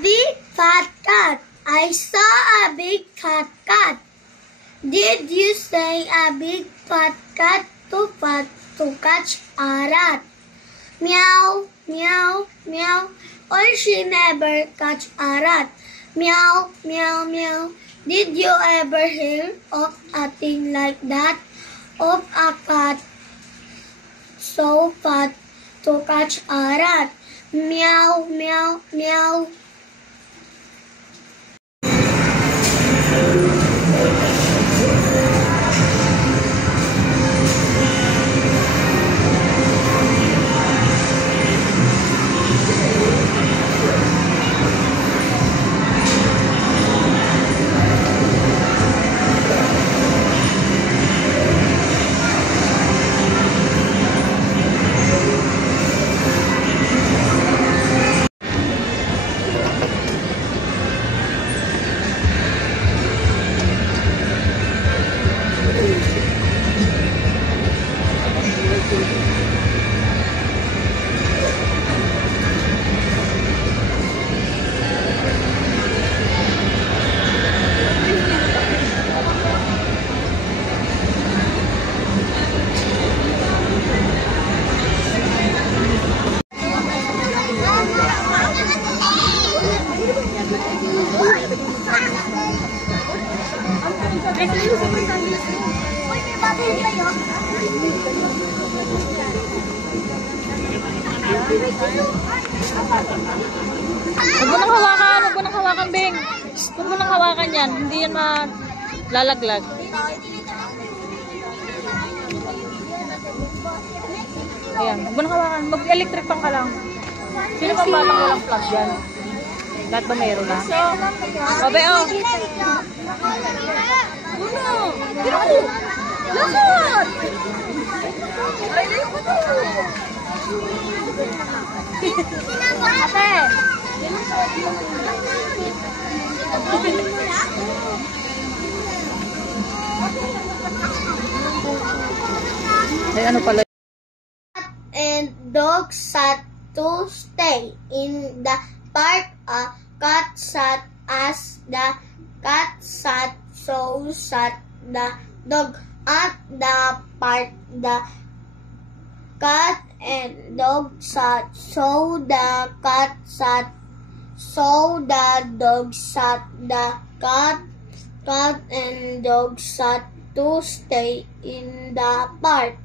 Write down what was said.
big fat cat. I saw a big fat cat. Did you say a big fat cat to catch a rat? Meow, meow, meow. Or she never catch a rat. Meow, meow, meow. Did you ever hear of a thing like that? Of a cat so fat to catch a rat? Meow, meow, meow. Huwag mo nang hawakan, Beng. Huwag mo nang hawakan yan. Hindi yan malalaglag. Ayan, huwag mo nang hawakan. Mag-electric pang ka lang. Sino pa ba walang plug yan? Lahat ba mayroon na? Obe, oh. Lahat! Ate! Ay, ano pala? Cat and dog sat to stay in the park. A cat sat as the cat sat, so sat the dog at the park. The cat and dog sat, so the cat sat, so the dog sat. The cat and dog sat to stay in the park.